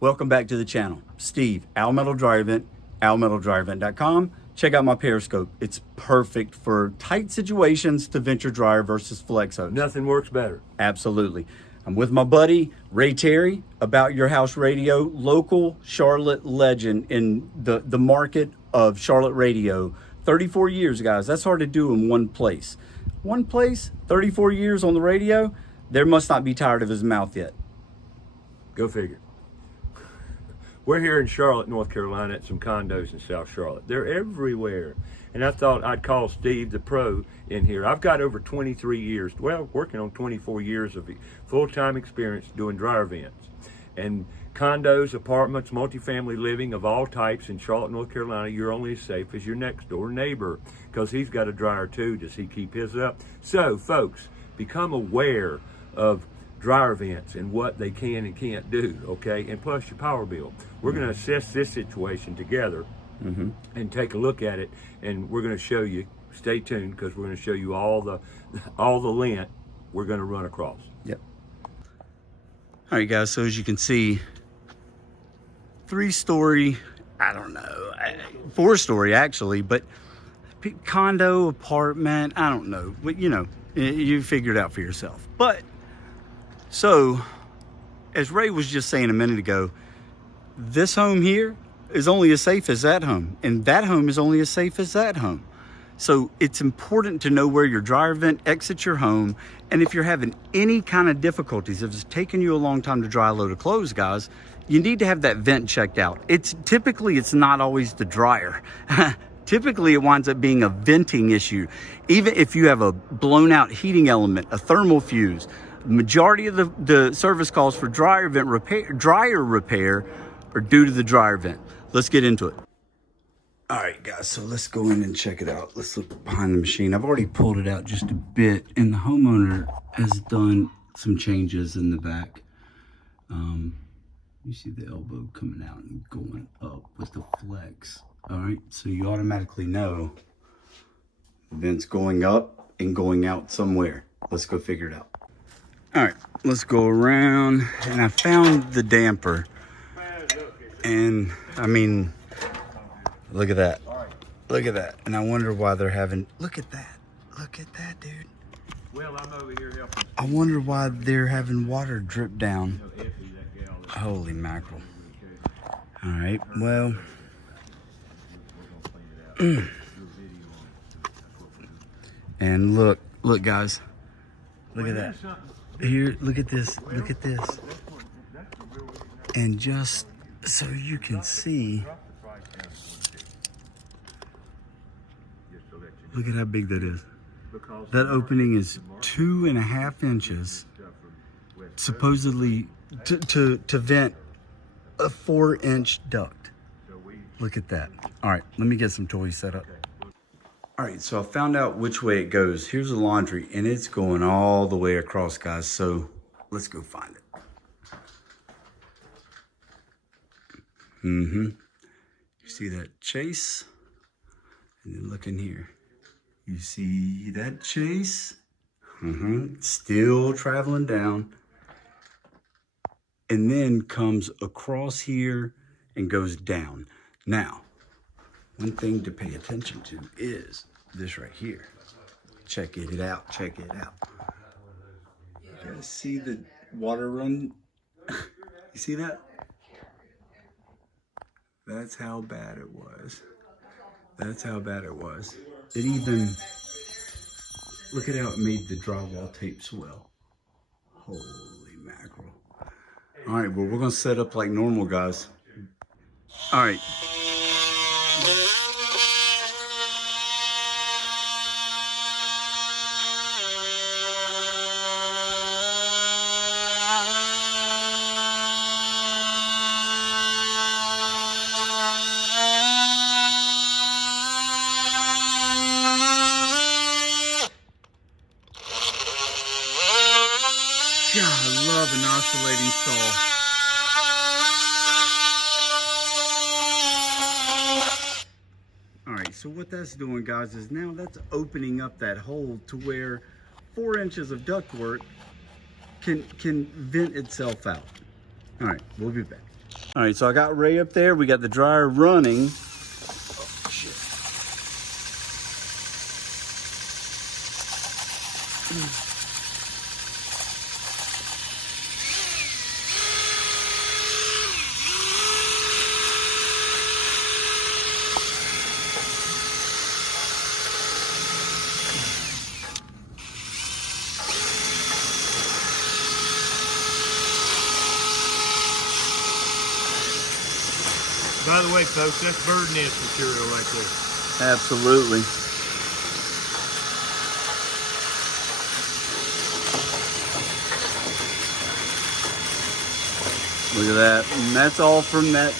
Welcome back to the channel. Steve, Al Metal Dryer Vent, almetaldryervent.com. Check out my Periscope. It's perfect for tight situations to vent your dryer versus flex hose. Nothing works better. Absolutely. I'm with my buddy, Ray Terry, About Your House Radio, local Charlotte legend in the market of Charlotte radio. 34 years, guys. That's hard to do in one place. One place, 34 years on the radio, there must not be tired of his mouth yet. Go figure. We're here in Charlotte, North Carolina at some condos in South Charlotte. They're everywhere. And I thought I'd call Steve the pro in here. I've got over 23 years, well, working on 24 years of full-time experience doing dryer vents. And condos, apartments, multifamily living of all types in Charlotte, North Carolina, you're only as safe as your next door neighbor, because he's got a dryer too. Does he keep his up? So, folks, become aware of dryer vents and what they can and can't do, okay? And plus your power bill. We're going to assess this situation together and take a look at it, and we're going to show you. Stay tuned, because we're going to show you all the lint we're going to run across. Yep. All right, guys. So as you can see, 3-story, I don't know, 4-story actually, but condo, apartment, I don't know. But you know, you figure it out for yourself. But so, as Ray was just saying a minute ago, this home here is only as safe as that home, and that home is only as safe as that home. So it's important to know where your dryer vent exits your home, and if you're having any kind of difficulties, if it's taking you a long time to dry a load of clothes, guys, you need to have that vent checked out. It's not always the dryer. Typically, it winds up being a venting issue. Even if you have a blown out heating element, a thermal fuse, majority of the service calls for dryer repair are due to the dryer vent. Let's get into it. All right, guys, so let's go in and check it out. Let's look behind the machine. I've already pulled it out just a bit, and the homeowner has done some changes in the back. You see the elbow coming out and going up with the flex. All right, so you automatically know the vent's going up and going out somewhere. Let's go figure it out. All right, let's go around, and I found the damper, and I mean, look at that. Look at that. And I wonder why they're having, look at that, dude. Well, I'm over here helping. I wonder why they're having water drip down. Holy mackerel. All right, well. And look guys, look at that. Here, look at this, and just so you can see, look at how big that is. That opening is 2.5 inches, supposedly to vent a 4-inch duct. Look at that. All right, let me get some toys set up. All right, so I found out which way it goes. Here's the laundry, and it's going all the way across, guys. So let's go find it. You see that chase? And then look in here. You see that chase? Still traveling down. And then comes across here and goes down. Now, one thing to pay attention to is this right here. Check it out. You guys see the water run? You see that? That's how bad it was. It even, look at how it made the drywall tape swell. Holy mackerel. All right, well, we're gonna set up like normal, guys. All right. God, I love an oscillating saw. All right, so what that's doing, guys, is now that's opening up that hole to where 4 inches of ductwork can vent itself out. All right, we'll be back. All right, so I got Ray up there. We got the dryer running. Oh, shit. By the way, folks, that's bird nest material right there. Absolutely. Look at that. And that's all from that.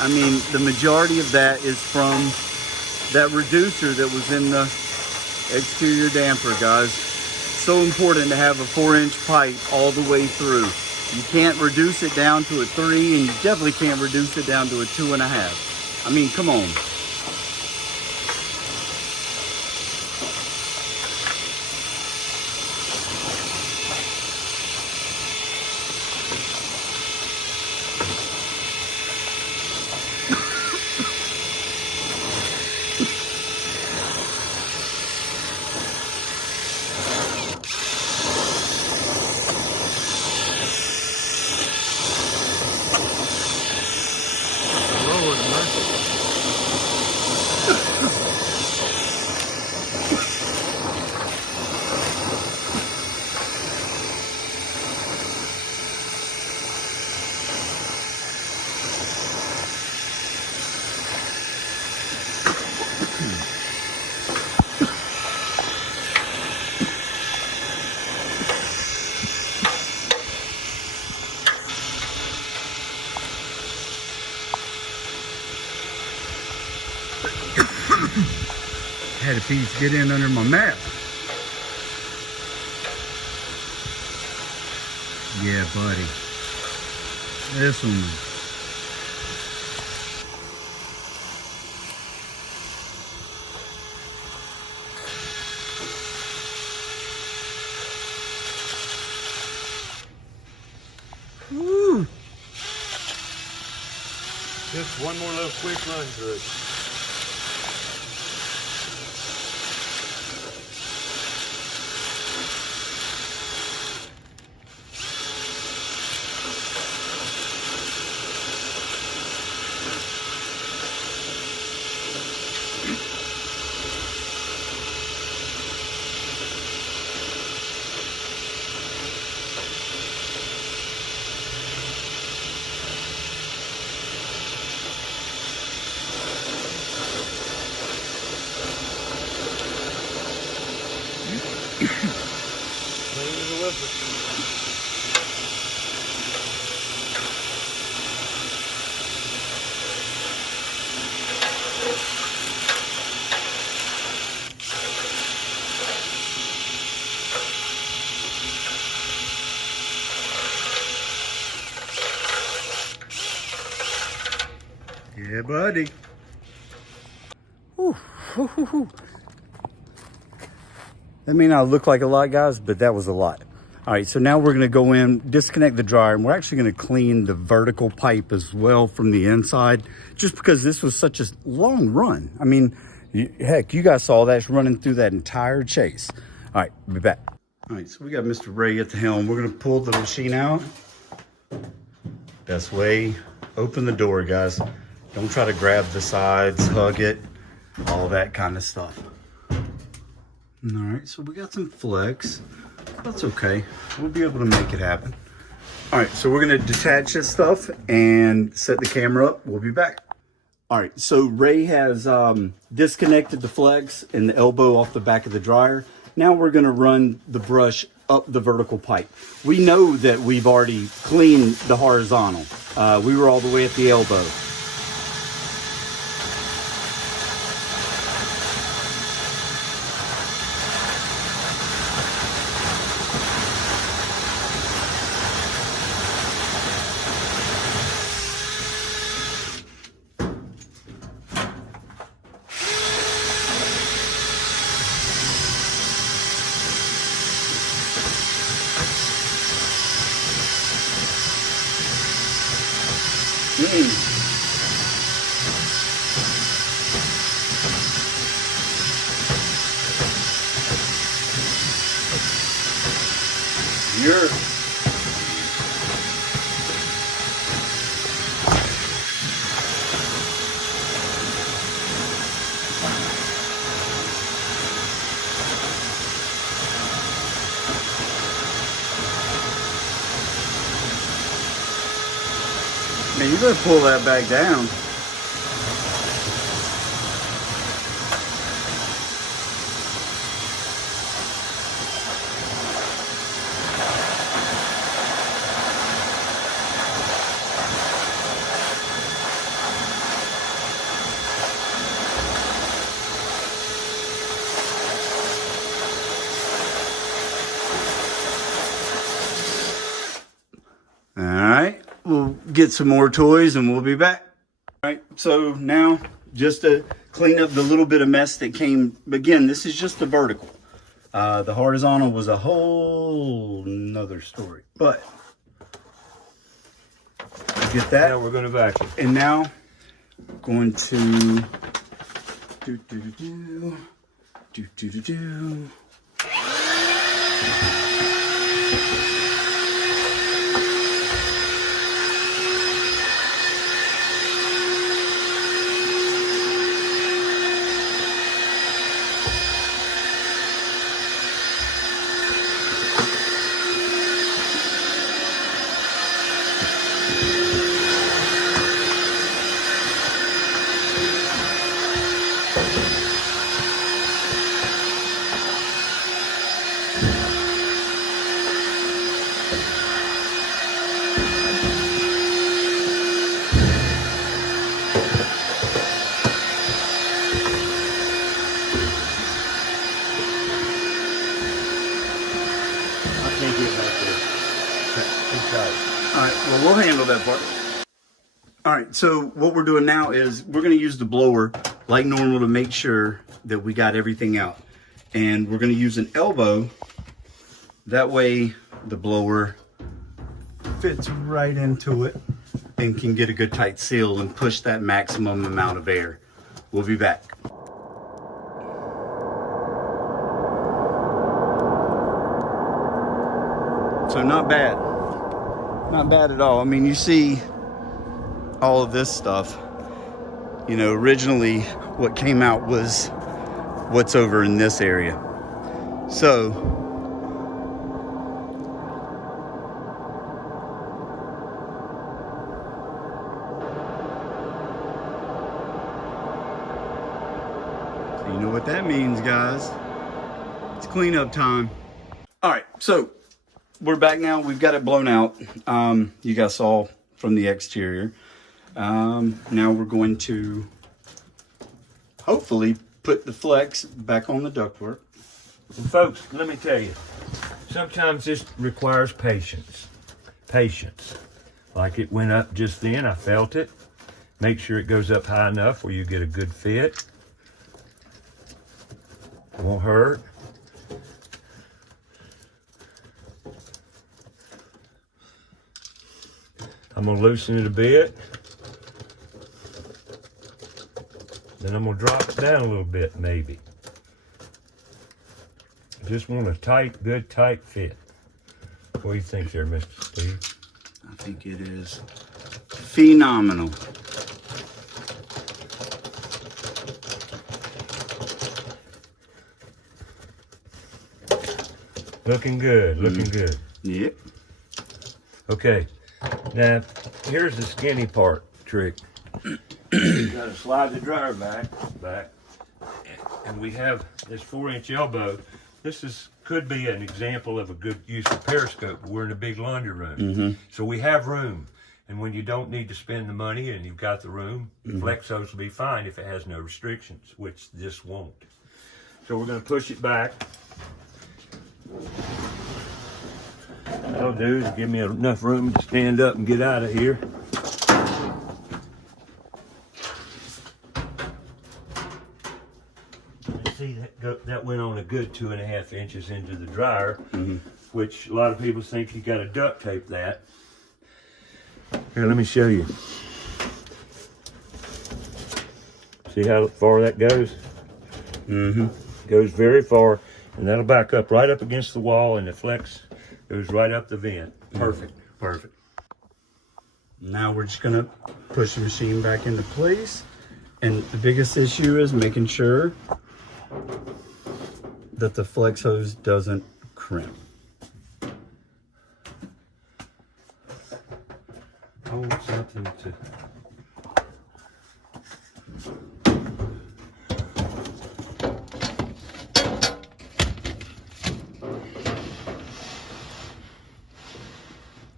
I mean, the majority of that is from that reducer that was in the exterior damper, guys. So important to have a 4-inch pipe all the way through. You can't reduce it down to a 3, and you definitely can't reduce it down to a 2.5. I mean, come on. Lord mercy. Had a piece get in under my mat. Yeah, buddy. This one. Woo. Just one more little quick run through it. Yeah, buddy. Whew, whew, whew, whew. That may not look like a lot, guys, but that was a lot. All right, so now we're gonna go in, disconnect the dryer, and we're actually gonna clean the vertical pipe as well from the inside, just because this was such a long run. I mean, heck, you guys saw that running through that entire chase. All right, we'll be back. All right, so we got Mr. Ray at the helm. We're gonna pull the machine out. Best way, open the door, guys. Don't try to grab the sides, hug it, all that kind of stuff. All right, so we got some flex. That's okay. We'll be able to make it happen. All right, so we're gonna detach this stuff and set the camera up. We'll be back. All right, so Ray has disconnected the flex and the elbow off the back of the dryer. Now we're gonna run the brush up the vertical pipe. We know that we've already cleaned the horizontal. We were all the way at the elbow. You're man, you better pull that back down. All right, we'll get some more toys and we'll be back. All right, so now just to clean up the little bit of mess that came, again, this is just the vertical. The horizontal was a whole nother story, but get that. Now we're going to vacuum. And now going to do. All right, well, we'll handle that part. All right, so what we're doing now is we're going to use the blower like normal to make sure that we got everything out. And we're going to use an elbow. That way the blower fits right into it and can get a good tight seal and push that maximum amount of air. We'll be back. So not bad. Not bad at all. I mean, you see all of this stuff. You know, originally what came out was what's over in this area. So you know what that means, guys. It's cleanup time. All right, so we're back now. We've got it blown out. You guys saw from the exterior. Now we're going to hopefully put the flex back on the ductwork. And folks, let me tell you, sometimes this requires patience. Patience. Like it went up just then, I felt it. Make sure it goes up high enough where you get a good fit. It won't hurt. I'm gonna loosen it a bit. Then I'm gonna drop it down a little bit, maybe. Just want a tight, good tight fit. What do you think there, Mr. Steve? I think it is phenomenal. Looking good, looking good. Yep. Okay, now here's the skinny part trick. You gotta slide the dryer back, and we have this 4-inch elbow. This could be an example of a good use of periscope. We're in a big laundry room, so we have room. And when you don't need to spend the money and you've got the room, flex hose will be fine if it has no restrictions, which this won't. So we're gonna push it back. That'll do is give me enough room to stand up and get out of here. See, that went on a good 2.5 inches into the dryer, which a lot of people think you got to duct tape that. Here, let me show you. See how far that goes? Mm-hmm. Goes very far, and that'll back up right up against the wall, and the flex goes right up the vent. Perfect. Perfect. Now we're just gonna push the machine back into place. And the biggest issue is making sure that the flex hose doesn't crimp. I want something to...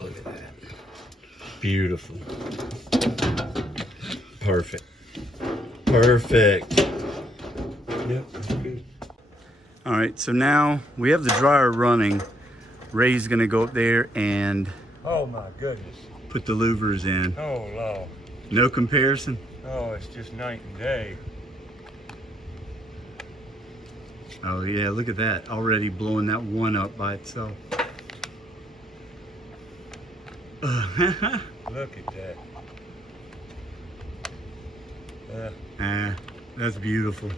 Look at that. Beautiful. Perfect. Perfect. Yep, that's good. All right, so now we have the dryer running. Ray's gonna go up there and Oh my goodness. put the louvers in. Oh Lord. No comparison. Oh, it's just night and day. Oh yeah, look at that. Already blowing that one up by itself. Look at that. That's beautiful.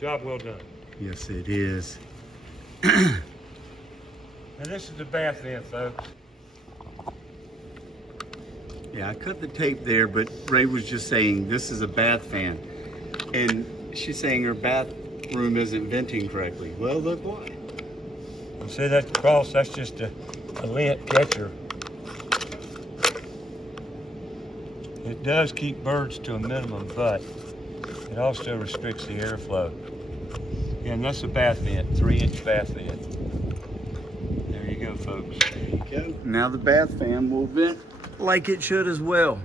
Job well done. Yes, it is. Now this is the bath vent, folks. Yeah, I cut the tape there, but Ray was just saying this is a bath fan. And she's saying her bathroom isn't venting correctly. Well, look why. You see that cross? That's just a lint catcher. It does keep birds to a minimum, but it also restricts the airflow. Yeah, and that's a bath vent, 3-inch bath vent. There you go, folks. There you go. Now the bath fan will vent like it should as well.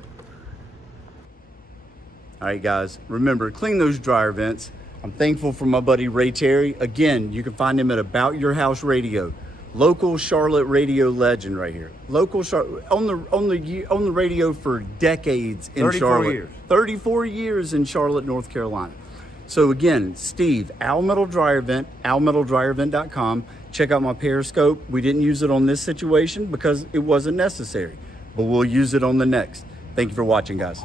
All right, guys, remember, clean those dryer vents. I'm thankful for my buddy Ray Terry. Again, you can find him at About Your House Radio. Local Charlotte radio legend right here. Local on the radio for decades in 34 Charlotte. years. 34 years in Charlotte, North Carolina. So again, Steve, Al Metal Dryer Vent, almetaldryervent.com. Check out my Periscope. We didn't use it on this situation because it wasn't necessary, but we'll use it on the next. Thank you for watching, guys.